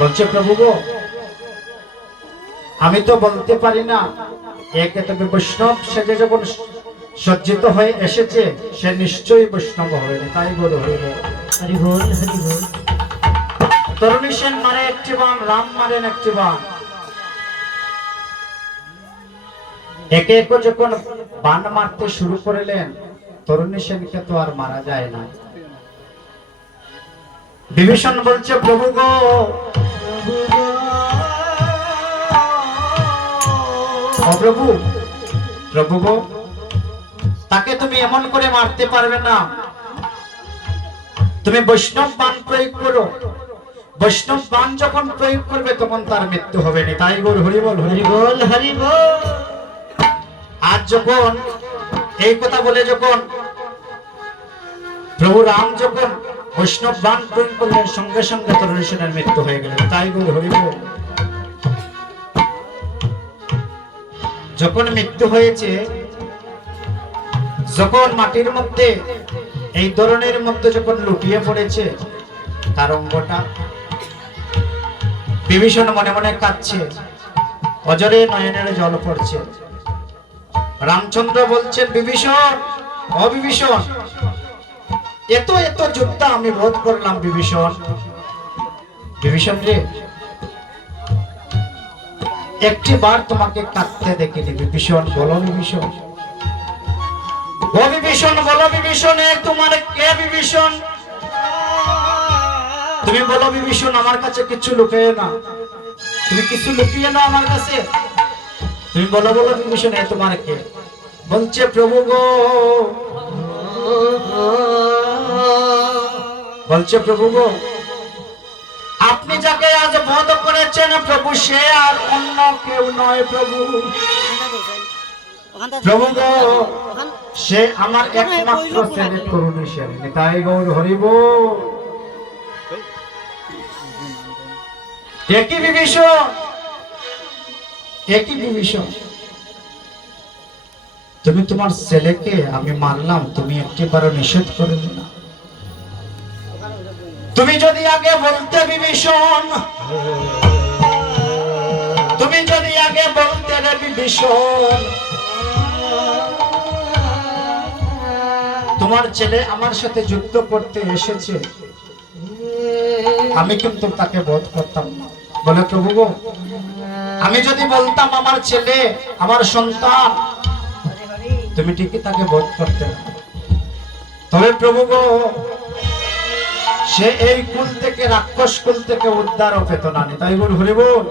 বলছে প্রভু গো, আমি তো বলতে পারি না। একে তবে বৈষ্ণব সেজে যখন সজ্জিত হয়ে এসেছে, সে নিশ্চয়ই বৈষ্ণব হবে না। তাই বল হরি বল। হরি বল, হরি বল। তরুণী সেন মারে একটি বাণ, রাম মারেন একটি বাণ। একে একে যখন বাণ মারতে শুরু করলেন, তরুণী সেনকে তো আর মারা যায় না। বিভীষণ বলছে প্রভু গো, প্রভু প্রভু গো, তাকে তুমি এমন করে মারতে পারবে না। তুমি বৈষ্ণব বাণ প্রয়োগ করো। বৈষ্ণব বাণ যখন প্রয়োগ করবে তখন তার মৃত্যু হবে না। তাই বল হরি বল, হরি বল, হরি বল। আজ যখন এই কথা বলে যখন প্রভু রাম যখন বৈষ্ণব বাণ প্রয়োগ করলেন, সঙ্গে সঙ্গে তরুণী সেনের মৃত্যু হয়ে গেল। তাই বল হরি বল। যখন মৃত্যু হয়েছে, যখন মাটির মধ্যে এই ধরনের মধ্যে যখন লুটিয়ে পড়েছে তার অঙ্গটা, বিভীষণ মনে মনে কাঁদছে, অজরে নয়নের জল পড়ছে। রামচন্দ্র বলছেন বিভীষণ, অবিভীষণ, এত এত যুদ্ধ আমি রোধ করলাম বিভীষণ। বিভীষণ রে, একটি বার তোমাকে কাঁদতে দেখিনি বিভীষণ, বলো বিভীষণ। ও বিভীষণ, বলো বিভীষণ, তোমার কে বিভীষণ? তুমি বলো বিভীষণ, আমার কাছে কিছু লুকিয়ে না, তুমি কিছু লুকিয়ে না আমার কাছে। তুমি বলো বলো বিভীষণ, তোমার কে? বলছে প্রভু গো, বলছে প্রভু গো, আপনি যাকে আজ বধ করেছেন প্রভু, সে আর অন্য কেউ নয় প্রভু। প্রভু গো, সে আমার একমাত্র ছেলে তরুণী সেন। তাই গৌর হরি বল। একই বিভীষণ, একই বিভীষণ, তুমি তোমার ছেলেকে আমি মানলাম, তুমি একটিবারও নিষেধ করে না। তুমি যদি আগে বলতে বিভীষণ, তুমি যদি আগে বলতে রে বিভীষণ, তোমার ছেলে আমার সাথে যুদ্ধ করতে এসেছে, আমি কিন্তু তাকে বধ করতাম না। বলে প্রভু গো, আমি যদি বলতাম আমার ছেলে, আমার সন্তান, তুমি ঠিকই তাকে বধ করতে না। তবে প্রভু গো, সে এই কুল থেকে, রাক্ষস কুল থেকে উদ্ধার পেত না। তাই বল হরি বল।